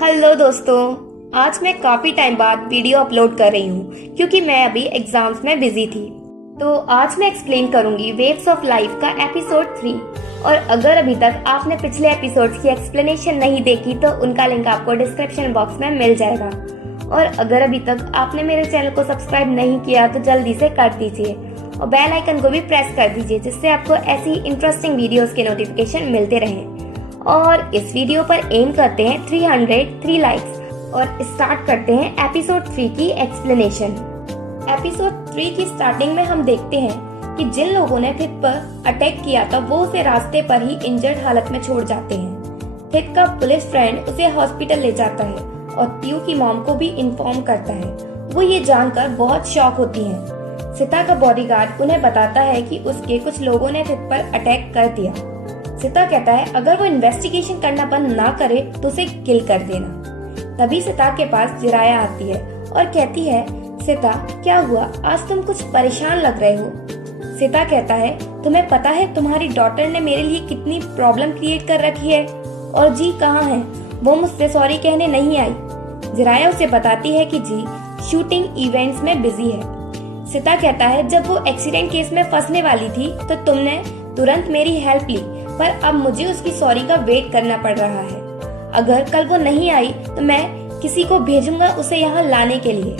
Hello दोस्तों। आज मैं काफी टाइम बाद वीडियो अपलोड कर रही हूँ क्योंकि मैं अभी एग्जाम्स में बिजी थी। तो आज मैं एक्सप्लेन करूंगी वेव्स ऑफ लाइफ का एपिसोड 3। और अगर अभी तक आपने पिछले एपिसोड्स की एक्सप्लेनेशन नहीं देखी तो उनका लिंक आपको डिस्क्रिप्शन बॉक्स में मिल जाएगा। और अगर अभी तक आपने मेरे चैनल को सब्सक्राइब नहीं किया तो जल्दी से कर दीजिए और बेल आइकन को भी प्रेस कर दीजिए, जिससे आपको ऐसी इंटरेस्टिंग वीडियोस के नोटिफिकेशन मिलते रहें। और इस वीडियो पर एम करते हैं 303 लाइक्स और स्टार्ट करते हैं एपिसोड 3 की एक्सप्लेनेशन। एपिसोड 3 की स्टार्टिंग में हम देखते हैं कि जिन लोगों ने थित पर अटैक किया था वो उसे रास्ते पर ही इंजर्ड हालत में छोड़ जाते हैं। थित का पुलिस फ्रेंड उसे हॉस्पिटल ले जाता है और त्यू की मॉम को भी इन्फॉर्म करता है। वो ये जानकर बहुत शॉक होती हैं। सीता का बॉडीगार्ड उन्हें बताता है कि उसके कुछ लोगों ने थित पर अटैक कर दिया। सीता कहता है अगर वो इन्वेस्टिगेशन करना बंद ना करे तो उसे किल कर देना। तभी सीता के पास जिराया आती है और कहती है, सीता क्या हुआ, आज तुम कुछ परेशान लग रहे हो। सीता कहता है तुम्हें पता है तुम्हारी डॉटर ने मेरे लिए कितनी प्रॉब्लम क्रिएट कर रखी है, और जी कहाँ है, वो मुझसे सॉरी कहने नहीं आई। जिराया उसे बताती है कि जी शूटिंग इवेंट्स में बिजी है। सीता कहता है जब वो एक्सीडेंट केस में फंसने वाली थी तो तुमने तुरंत मेरी हेल्प ली, पर अब मुझे उसकी सॉरी का वेट करना पड़ रहा है। अगर कल वो नहीं आई तो मैं किसी को भेजूंगा उसे यहाँ लाने के लिए।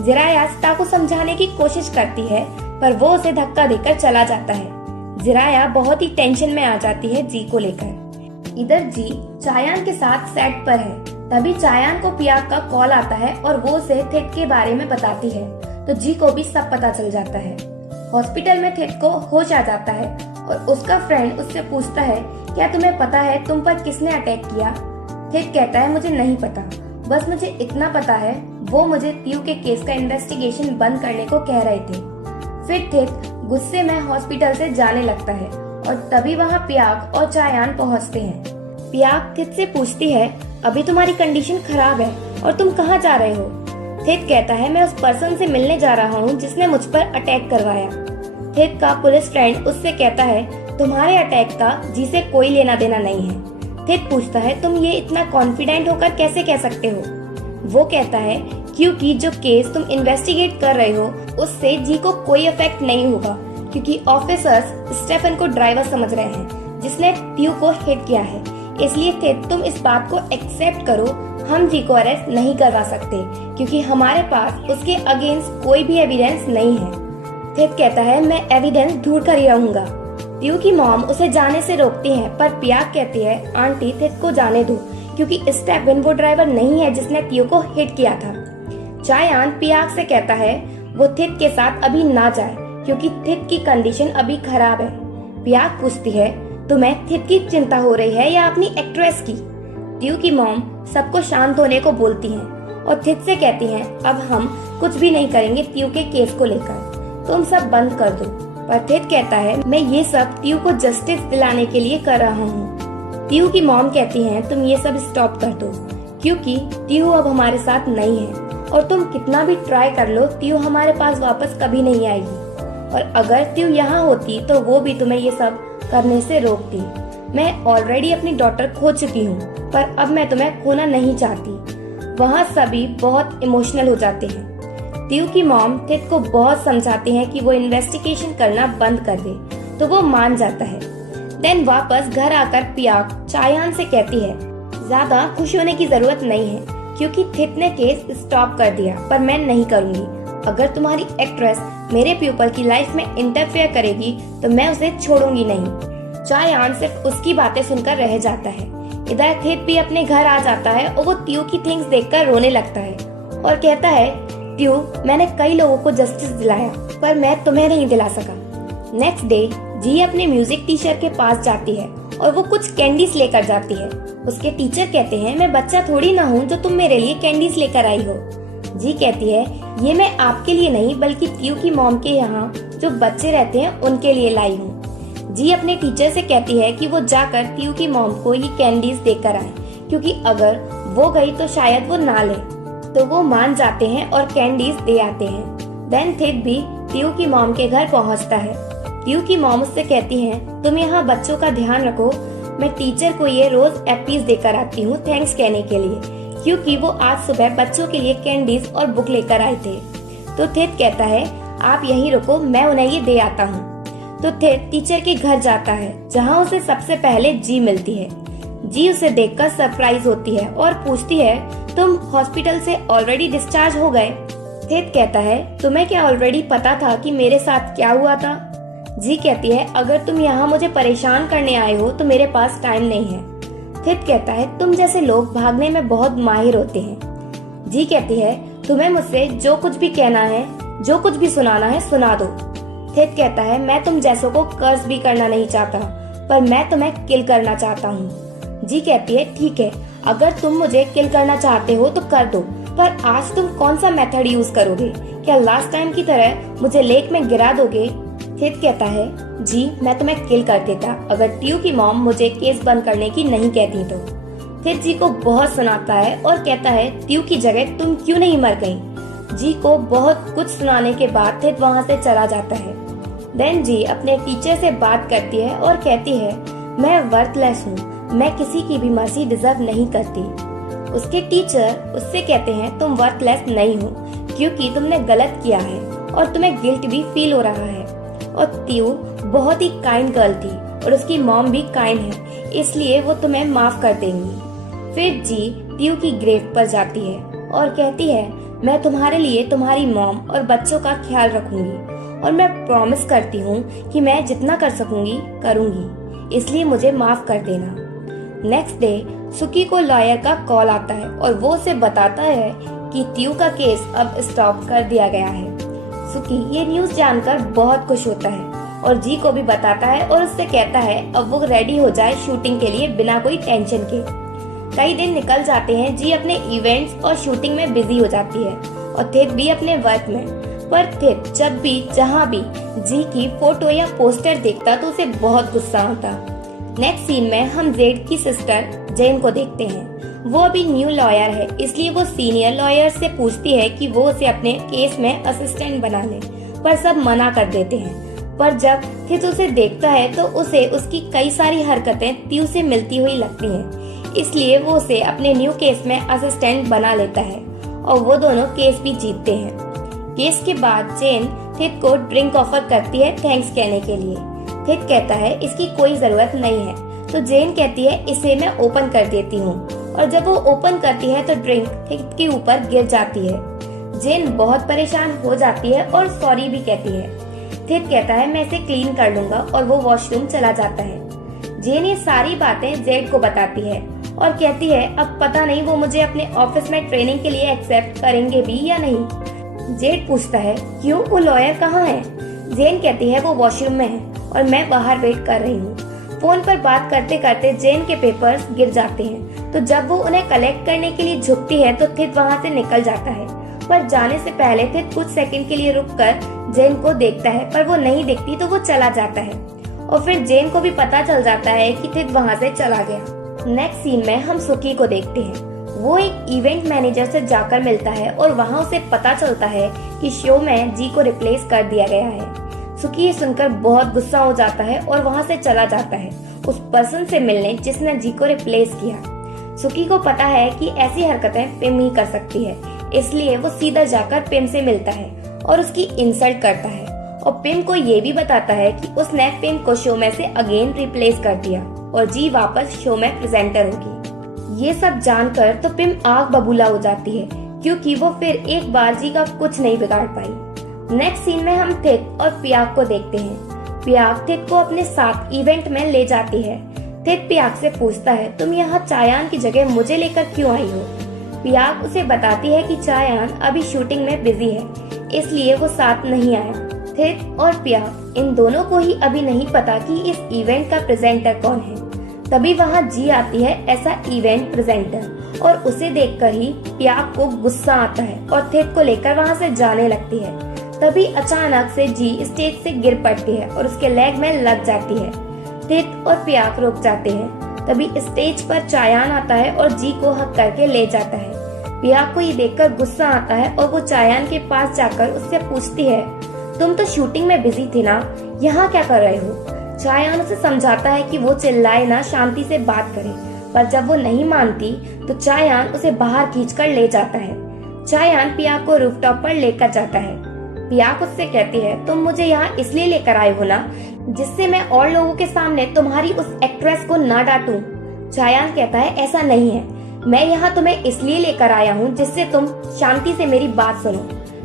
जिराया सीता को समझाने की कोशिश करती है पर वो उसे धक्का देकर चला जाता है। जिराया बहुत ही टेंशन में आ जाती है जी को लेकर। इधर जी चायान के साथ सेट पर है। तभी चायान को पियाक का कॉल आता है और वो उसे थित के बारे में बताती है तो जी को भी सब पता चल जाता है। हॉस्पिटल में थित को होश आ जाता है और उसका फ्रेंड उससे पूछता है क्या तुम्हें पता है तुम पर किसने अटैक किया। थित कहता है मुझे नहीं पता, बस मुझे इतना पता है वो मुझे त्यू के केस का इन्वेस्टिगेशन बंद करने को कह रहे थे। फिर थित गुस्से में हॉस्पिटल से जाने लगता है और तभी वहाँ पियाक और चायान पहुँचते हैं। पियाक थित से पूछती है अभी तुम्हारी कंडीशन खराब है और तुम कहाँ जा रहे हो। थित कहता है मैं उस पर्सन से मिलने जा रहा हूँ जिसने मुझ पर अटैक करवाया। थित का पुलिस फ्रेंड उससे कहता है तुम्हारे अटैक का जी से कोई लेना देना नहीं है। थित पूछता है तुम ये इतना कॉन्फिडेंट होकर कैसे कह सकते हो। वो कहता है क्योंकि जो केस तुम इन्वेस्टिगेट कर रहे हो उससे जी को कोई इफेक्ट नहीं होगा, क्योंकि ऑफिसर्स स्टेफन को ड्राइवर समझ रहे हैं जिसने त्यू को हिट किया है। इसलिए थित तुम इस बात को एक्सेप्ट करो, हम जी को अरेस्ट नहीं करवा सकते क्योंकि हमारे पास उसके अगेंस्ट कोई भी एविडेंस नहीं है। थित कहता है मैं एविडेंस ढूंढ कर ही रहूंगा। त्यू की मॉम उसे जाने से रोकती है पर पियाक कहती है आंटी थित को जाने दो क्योंकि स्टेफन वो ड्राइवर नहीं है जिसने त्यू को हिट किया था। चायान पियाक से कहता है वो थित के साथ अभी ना जाए क्योंकि थित की कंडीशन अभी खराब है। पियाक पूछती है तुम्हें थित की चिंता हो रही है या अपनी एक्ट्रेस की। त्यू की मॉम सबको शांत होने को बोलती है और थित से कहती है अब हम कुछ भी नहीं करेंगे त्यू के केस को लेकर, तुम सब बंद कर दो। पर थित कहता है मैं ये सब त्यू को जस्टिस दिलाने के लिए कर रहा हूँ। त्यू की मॉम कहती है तुम ये सब स्टॉप कर दो क्योंकि त्यू अब हमारे साथ नहीं है और तुम कितना भी ट्राई कर लो त्यू हमारे पास वापस कभी नहीं आएगी, और अगर त्यू यहाँ होती तो वो भी तुम्हें ये सब करने से रोकती। मैं ऑलरेडी अपनी डॉटर खो चुकी हूँ पर अब मैं तुम्हें खोना नहीं चाहती। वहाँ सभी बहुत इमोशनल हो जाते हैं। त्यू की मॉम थित को बहुत समझाती है कि वो इन्वेस्टिगेशन करना बंद कर दे तो वो मान जाता है। देन वापस घर आकर पियाक चायान से कहती है ज्यादा खुश होने की जरूरत नहीं है क्योंकि थित ने केस स्टॉप कर दिया, पर मैं नहीं करूंगी। अगर तुम्हारी एक्ट्रेस मेरे प्यूपल की लाइफ में इंटरफेयर करेगी तो मैं उसे छोड़ूंगी नहीं। चायान सिर्फ उसकी बातें सुनकर रह जाता है। इधर थित भी अपने घर आ जाता है और वो त्यू की थिंग्स देखकर रोने लगता है और कहता है त्यू मैंने कई लोगों को जस्टिस दिलाया पर मैं तुम्हें नहीं दिला सका। नेक्स्ट डे जी अपने म्यूजिक टीचर के पास जाती है और वो कुछ कैंडीज लेकर जाती है। उसके टीचर कहते हैं मैं बच्चा थोड़ी ना हूँ जो तुम मेरे लिए कैंडीज लेकर आई हो। जी कहती है ये मैं आपके लिए नहीं बल्कि त्यू की मॉम के यहाँ जो बच्चे रहते हैं उनके लिए लाई हूँ। जी अपने टीचर से कहती है कि वो जाकर त्यू की मॉम को ये कैंडीज देकर आए क्योंकि अगर वो गई तो शायद वो ना ले। तो वो मान जाते हैं और कैंडीज दे आते हैं। देन थित भी त्यू की मॉम के घर पहुंचता है। त्यू की मॉम उससे कहती है तुम यहाँ बच्चों का ध्यान रखो, मैं टीचर को ये रोज एप्पीज देकर आती हूँ थैंक्स कहने के लिए क्योंकि वो आज सुबह बच्चों के लिए कैंडीज और बुक लेकर आए थे। तो थित कहता है आप यहीं रुको, मैं उन्हें ये दे आता हूँ। तो थित टीचर के घर जाता है जहाँ उसे सबसे पहले जी मिलती है। जी उसे देखकर सरप्राइज होती है और पूछती है तुम हॉस्पिटल से ऑलरेडी डिस्चार्ज हो गए। थित कहता है तुम्हें क्या ऑलरेडी पता था कि मेरे साथ क्या हुआ था? जी कहती है अगर तुम यहाँ मुझे परेशान करने आए हो तो मेरे पास टाइम नहीं है। थित कहता है तुम जैसे लोग भागने में बहुत माहिर होते हैं। जी कहती है तुम्हें मुझसे जो कुछ भी कहना है, जो कुछ भी सुनाना है सुना दो। थित कहता है मैं तुम जैसों को कर्ज भी करना नहीं चाहता, पर मैं तुम्हें किल करना चाहता हूँ। जी कहती है ठीक है, अगर तुम मुझे किल करना चाहते हो तो कर दो, पर आज तुम कौन सा मेथड यूज करोगे? क्या लास्ट टाइम की तरह मुझे लेक में गिरा दोगे? थित कहता है जी मैं तुम्हें किल कर देता अगर ट्यू की मॉम मुझे केस बंद करने की नहीं कहती तो। थित जी को बहुत सुनाता है और कहता है ट्यू की जगह तुम क्यों नहीं मर गई? जी को बहुत कुछ सुनाने के बाद थित वहाँ से चला जाता है। देन जी अपने टीचर से बात करती है और कहती है मैं वर्थलेस हूँ, मैं किसी की भी मर्जी डिजर्व नहीं करती। उसके टीचर उससे कहते हैं तुम वर्थलेस नहीं हो क्योंकि तुमने गलत किया है और तुम्हें गिल्ट भी फील हो रहा है। और ट्यू बहुत ही काइंड गर्ल थी और उसकी मॉम भी काइंड है, इसलिए वो तुम्हें माफ कर देंगी। फिर जी ट्यू की ग्रेव पर जाती है और कहती है मैं तुम्हारे लिए तुम्हारी मॉम और बच्चों का ख्याल रखूंगी और मैं प्रॉमिस करती हूँ कि मैं जितना कर सकूंगी करूंगी, इसलिए मुझे माफ कर देना। नेक्स्ट डे सुकी को लॉयर का कॉल आता है और वो उसे बताता है कि ट्यू का केस अब स्टॉप कर दिया गया है। सुकी ये न्यूज जानकर बहुत खुश होता है और जी को भी बताता है और उससे कहता है अब वो रेडी हो जाए शूटिंग के लिए बिना कोई टेंशन के। कई दिन निकल जाते हैं, जी अपने इवेंट्स और शूटिंग में बिजी हो जाती है और थित भी अपने वर्क में। पर थित जब भी जहाँ भी जी की फोटो या पोस्टर देखता तो उसे बहुत गुस्सा आता। नेक्स्ट सीन में हम जेड की सिस्टर जेन को देखते हैं। वो अभी न्यू लॉयर है, इसलिए वो सीनियर लॉयर से पूछती है कि वो उसे अपने केस में असिस्टेंट बना ले, पर सब मना कर देते हैं। पर जब थित उसे देखता है तो उसे उसकी कई सारी हरकतें ट्यू से मिलती हुई लगती हैं, इसलिए वो उसे अपने न्यू केस में असिस्टेंट बना लेता है और वो दोनों केस भी जीतते हैं। केस के बाद जेन थित को ड्रिंक ऑफर करती है थैंक्स कहने के लिए। थित कहता है इसकी कोई जरूरत नहीं है, तो जेन कहती है इसे मैं ओपन कर देती हूँ, और जब वो ओपन करती है तो ड्रिंक थित के ऊपर गिर जाती है। जेन बहुत परेशान हो जाती है और सॉरी भी कहती है। थित कहता है मैं इसे क्लीन कर लूंगा और वो वॉशरूम चला जाता है। जेन ये सारी बातें जेड को बताती है और कहती है अब पता नहीं वो मुझे अपने ऑफिस में ट्रेनिंग के लिए एक्सेप्ट करेंगे भी या नहीं। जेड पूछता है क्यों, वो लॉयर कहाँ है? जेन कहती है वो वॉशरूम में है और मैं बाहर वेट कर रही हूँ। फोन पर बात करते करते जेन के पेपर्स गिर जाते हैं, तो जब वो उन्हें कलेक्ट करने के लिए झुकती है तो थित वहाँ से निकल जाता है। पर जाने से पहले थित कुछ सेकंड के लिए रुककर जेन को देखता है, पर वो नहीं दिखती तो वो चला जाता है और फिर जेन को भी पता चल जाता है कि थित वहाँ से चला गया। नेक्स्ट सीन में हम सुकी को देखते हैं। वो एक इवेंट मैनेजर से जाकर मिलता है और वहाँ उसे पता चलता है कि शो में जी को रिप्लेस कर दिया गया है। सुकी ये सुनकर बहुत गुस्सा हो जाता है और वहाँ से चला जाता है उस पर्सन से मिलने जिसने जी को रिप्लेस किया। सुकी को पता है कि ऐसी हरकतें पिम ही कर सकती है, इसलिए वो सीधा जाकर पिम से मिलता है और उसकी इंसल्ट करता है और पिम को ये भी बताता है कि उसने पिम को शो में से अगेन रिप्लेस कर दिया और जी वापस शो में प्रेजेंटर होगी। ये सब जानकर तो पिम आग बबूला हो जाती है क्योंकि वो फिर एक बार जी का कुछ नहीं बिगाड़ पाई। नेक्स्ट सीन में हम थित और पियाक को देखते हैं। पियाक थित को अपने साथ इवेंट में ले जाती है। थित पियाक से पूछता है तुम यहाँ चायान की जगह मुझे लेकर क्यों आई हो? पियाक उसे बताती है कि चायान अभी शूटिंग में बिजी है, इसलिए वो साथ नहीं आया। थित और पियाक इन दोनों को ही अभी नहीं पता कि इस इवेंट का प्रेजेंटर कौन है। तभी वहाँ जी आती है ऐसा इवेंट प्रेजेंटर और उसे देखकर ही पियाक को गुस्सा आता है और थित को लेकर वहाँ से जाने लगती है। तभी अचानक से जी स्टेज से गिर पड़ती है और उसके लेग में लग जाती है। थित और पियाक रुक जाते हैं। तभी स्टेज पर चायान आता है और जी को हक करके ले जाता है। पियाक को ये देखकर गुस्सा आता है और वो चायान के पास जाकर उससे पूछती है तुम तो शूटिंग में बिजी थी ना, यहाँ क्या कर रहे हो? चायान उसे समझाता है कि वो चिल्लाए ना, शांति से बात करे, पर जब वो नहीं मानती तो चायान उसे बाहर खींचकर ले जाता है। चायान पियाक को रूफटॉप पर लेकर जाता है। पियाक उससे कहती है, तुम मुझे यहाँ इसलिए लेकर आए हो ना, जिससे मैं और लोगों के सामने तुम्हारी उस एक्ट्रेस को ना डांटूं। चायान कहता है, ऐसा नहीं है, मैं यहाँ तुम्हें इसलिए लेकर आया हूँ जिससे तुम शांति से मेरी बात सुनो।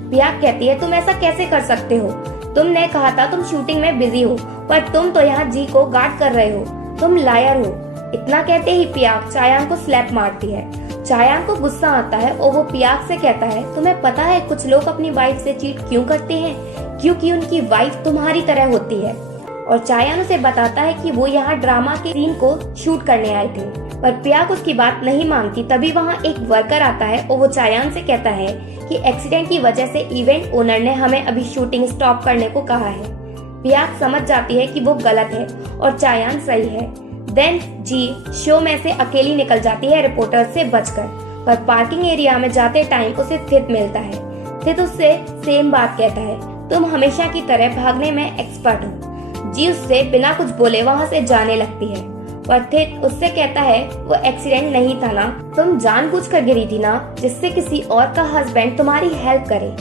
पियाक कहती है, तुम ऐसा कैसे कर सकते हो? तुमने कहा था तुम शूटिंग में बिजी हो, पर तुम तो यहाँ जी को गार्ड कर रहे हो, तुम लायर हो। इतना कहते ही पियाक चायान को स्लैप मारती है। चायान को गुस्सा आता है और वो पियाक से कहता है, तुम्हें पता है कुछ लोग अपनी वाइफ से चीट क्यों करते हैं? क्योंकि उनकी वाइफ तुम्हारी तरह होती है। और चायान उसे बताता है कि वो यहाँ ड्रामा के सीन को शूट करने आए थे, पर पियाक उसकी बात नहीं मानती। तभी वहाँ एक वर्कर आता है और वो चायान से कहता है कि एक्सीडेंट की वजह से इवेंट ओनर ने हमें अभी शूटिंग स्टॉप करने को कहा है। पियाक समझ जाती है कि वो गलत है और चायान सही है। देन जी शो में से अकेली निकल जाती है रिपोर्टर से बचकर, पर पार्किंग एरिया में जाते टाइम उसे थित मिलता है। थित उससे सेम बात कहता है, तुम हमेशा की तरह भागने में एक्सपर्ट हो। जी उससे बिना कुछ बोले वहाँ से जाने लगती है, पर थित उससे कहता है, वो एक्सीडेंट नहीं था ना, तुम जानबूझकर गिरी थी ना, जिससे किसी और का हस्बैंड तुम्हारी हेल्प करे।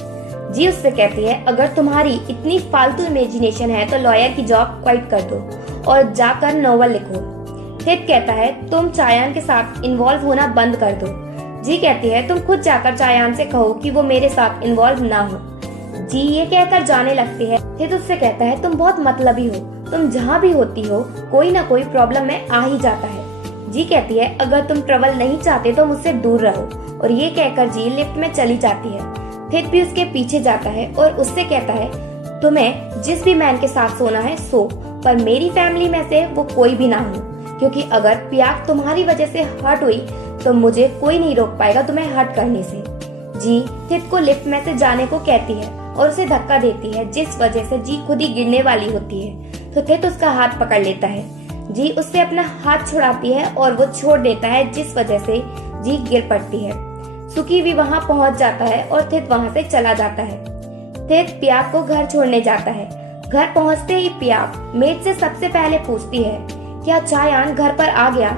जी उससे कहती है, अगर तुम्हारी इतनी फालतू इमेजिनेशन है तो लॉयर की जॉब क्विट कर दो और जाकर नोवेल लिखो। थित कहता है, तुम चायान के साथ इन्वॉल्व होना बंद कर दो। जी कहती है, तुम खुद जाकर चायान से कहो कि वो मेरे साथ इन्वॉल्व ना हो। जी ये कहकर जाने लगती है। थित उससे कहता है, तुम बहुत मतलबी हो, तुम जहाँ भी होती हो कोई ना कोई प्रॉब्लम में आ ही जाता है। जी कहती है, अगर तुम ट्रबल नहीं चाहते तो मुझसे दूर रहो। और ये कहकर जी लिफ्ट में चली जाती है। थित भी उसके पीछे जाता है और उससे कहता है, तुम्हें जिस भी मैन के साथ सोना है सो, पर मेरी फैमिली में से वो कोई भी ना हो, क्योंकि अगर पियाक तुम्हारी वजह से हर्ट हुई तो मुझे कोई नहीं रोक पाएगा तुम्हें हर्ट करने से। जी थित को लिफ्ट में से जाने को कहती है और उसे धक्का देती है, जिस वजह से जी खुद ही गिरने वाली होती है। तो थित उसका हाथ पकड़ लेता है। जी उससे अपना हाथ छुड़ाती है और वो छोड़ देता है, जिस वजह से जी गिर पड़ती है। सुकी भी वहाँ पहुँच जाता है और थित वहाँ से चला जाता है। थित पियाक को घर छोड़ने जाता है। घर पहुँचते ही पियाक मेड से सबसे पहले पूछती है, क्या चायान घर पर आ गया?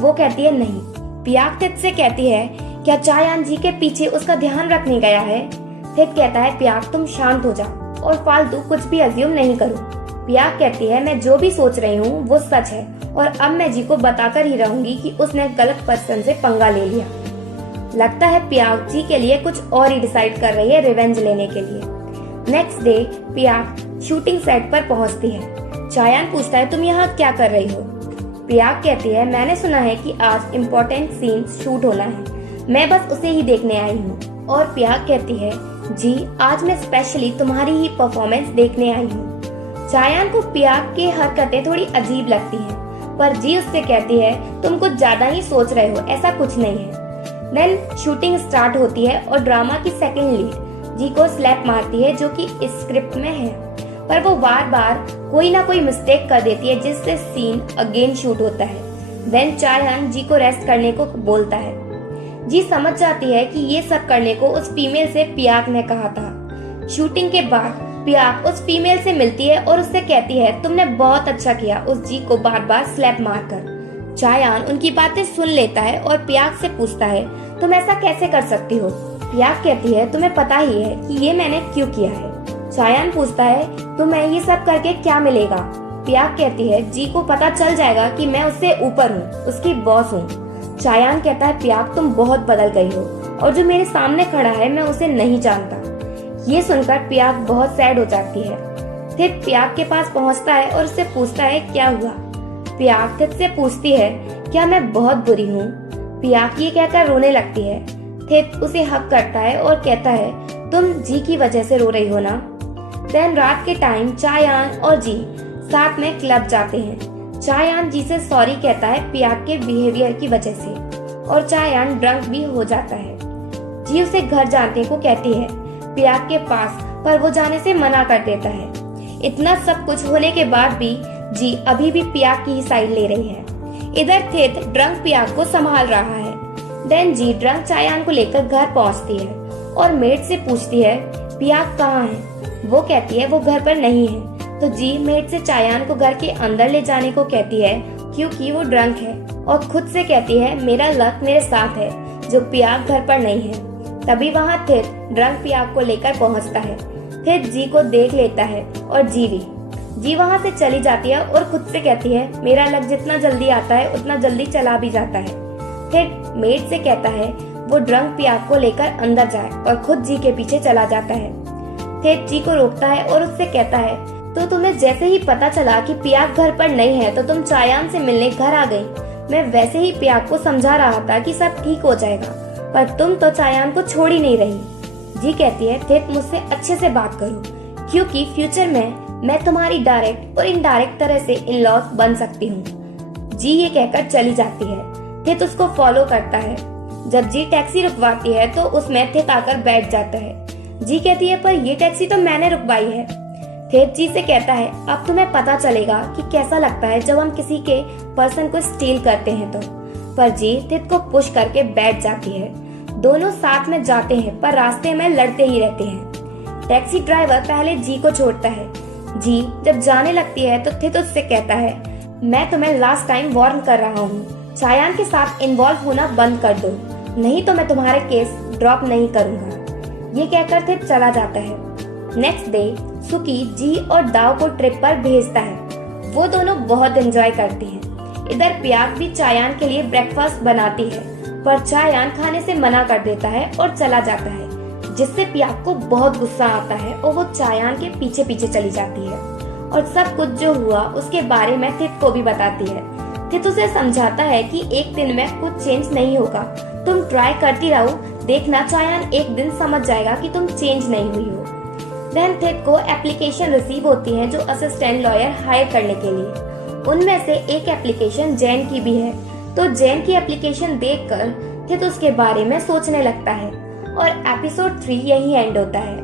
वो कहती है नहीं। पियाक थित से कहती है, क्या चायान जी के पीछे उसका ध्यान रखने गया है? थित कहता है, पियाक तुम शांत हो जाओ और फालतू कुछ भी अज्यूम नहीं करो। पियाक कहती है, मैं जो भी सोच रही हूँ वो सच है और अब मैं जी को बताकर ही रहूंगी कि उसने गलत पर्सन से पंगा ले लिया। लगता है पियाक जी के लिए कुछ और ही डिसाइड कर रही है रिवेंज लेने के लिए। नेक्स्ट डे पियाक शूटिंग सेट पर पहुंचती है। चायान पूछता है, तुम यहाँ क्या कर रही हो? पियाक कहती है, मैंने सुना है कि आज इम्पोर्टेंट सीन शूट होना है, मैं बस उसे ही देखने आई हूँ। और पियाक कहती है, जी आज मैं स्पेशली तुम्हारी ही परफॉर्मेंस देखने आई हूँ। चायान को पियाक की हरकतें थोड़ी अजीब लगती हैं, पर जी उससे कहती है, तुम कुछ ज्यादा ही सोच रहे हो, ऐसा कुछ नहीं है। देन शूटिंग स्टार्ट होती है और ड्रामा की सेकंड लीड जी को स्लैप मारती है, जो कि इस स्क्रिप्ट में है, पर वो बार बार कोई ना कोई मिस्टेक कर देती है, जिससे सीन अगेन शूट होता है। देन चायान जी को रेस्ट करने को बोलता है। जी समझ जाती है कि ये सब करने को उस फीमेल से पियाक ने कहा था। शूटिंग के बाद पियाक उस फीमेल से मिलती है और उससे कहती है, तुमने बहुत अच्छा किया उस जी को बार बार स्लैप मारकर। चायान उनकी बातें सुन लेता है और पियाक से पूछता है, तुम ऐसा कैसे कर सकती हो? पियाक कहती है, तुम्हें पता ही है कि ये मैंने क्यों किया है। चायान पूछता है, तुम्हें ये सब करके क्या मिलेगा? पियाक कहती है, जी को पता चल जाएगा कि मैं उससे ऊपर हूँ, उसकी बॉस हूँ। चायान कहता है, पियाक तुम बहुत बदल गई हो और जो मेरे सामने खड़ा है मैं उसे नहीं जानता। ये सुनकर पियाक बहुत सैड हो जाती है। थित पियाक के पास पहुंचता है और उससे पूछता है, क्या हुआ? पियाक थित से पूछती है, क्या मैं बहुत बुरी हूँ? पियाक ये कहकर रोने लगती है। थित उसे हक करता है और कहता है, तुम जी की वजह से रो रही हो ना? देन रात के टाइम चायान और जी साथ में क्लब जाते हैं। चायान जी से सॉरी कहता है पियाक के बिहेवियर की वजह से, और चायान ड्रंक भी हो जाता है। जी उसे घर जाने को कहती है पियाक के पास, पर वो जाने से मना कर देता है। इतना सब कुछ होने के बाद भी जी अभी भी पियाक की ही साइड ले रही है। इधर थित ड्रंक पियाक को संभाल रहा है। देन जी ड्रंक चायान को लेकर घर पहुंचती है और मेड से पूछती है, पियाक कहाँ है? वो कहती है वो घर पर नहीं है। तो जी मेड से चायान को घर के अंदर ले जाने को कहती है, क्योंकि वो ड्रंक है और खुद से कहती है मेरा लक मेरे साथ है, जो पियाक घर पर नहीं है। तभी वहाँ थित ड्रंक पियाक को लेकर पहुँचता है। थित जी को देख लेता है और जी वहाँ से चली जाती है और खुद से कहती है मेरा लक जितना जल्दी आता है उतना जल्दी चला भी जाता है। थित मेड से कहता है वो ड्रंक पियाक को लेकर अंदर जाए और खुद जी के पीछे चला जाता है। थित जी को रोकता है और उससे कहता है तो तुम्हें जैसे ही पता चला कि पियाक घर पर नहीं है तो तुम चायान से मिलने घर आ गई। मैं वैसे ही पियाक को समझा रहा था कि सब ठीक हो जाएगा, पर तुम तो चायान को छोड़ ही नहीं रही। जी कहती है थित मुझसे अच्छे से बात करो, क्योंकि फ्यूचर में मैं तुम्हारी डायरेक्ट और इनडायरेक्ट तरह से इन लॉज बन सकती हूँ। जी ये कहकर चली जाती है। थित उसको फॉलो करता है। जब जी टैक्सी रुकवाती है तो उसमें थित आकर बैठ जाता है। जी कहती है पर ये टैक्सी तो मैंने रुकवाई है। थित जी से कहता है अब तुम्हें पता चलेगा कि कैसा लगता है जब हम किसी के पर्सन को स्टील करते हैं तो। पर जी थित को पुश करके बैठ जाती है। दोनों साथ में जाते हैं पर रास्ते में लड़ते ही रहते हैं। टैक्सी ड्राइवर पहले जी को छोड़ता है। जी जब जाने लगती है तो थित उससे कहता है मैं तुम्हें लास्ट टाइम वार्न कर रहा हूँ, चायान के साथ इन्वॉल्व होना बंद कर दो, नहीं तो मैं तुम्हारे केस ड्रॉप नहीं करूँगा। ये कहकर थित चला जाता है। नेक्स्ट डे सुकी जी और दाव को ट्रिप पर भेजता है। वो दोनों बहुत एंजॉय करती हैं। इधर पियाक भी चायान के लिए ब्रेकफास्ट बनाती है, पर चायान खाने से मना कर देता है और चला जाता है, जिससे पियाक को बहुत गुस्सा आता है और वो चायान के पीछे पीछे चली जाती है और सब कुछ जो हुआ उसके बारे में थित को भी बताती है। थित उसे समझाता है कि एक दिन में कुछ चेंज नहीं होगा, तुम ट्राई करती रहो, देखना चायान एक दिन समझ जाएगा कि तुम चेंज नहीं हुई हो। देन थित को एप्लीकेशन रिसीव होती है जो असिस्टेंट लॉयर हायर करने के लिए। उनमें से एक एप्लीकेशन जैन की भी है, तो जैन की एप्लीकेशन देखकर थित उसके बारे में सोचने लगता है और एपिसोड 3 यही एंड होता है।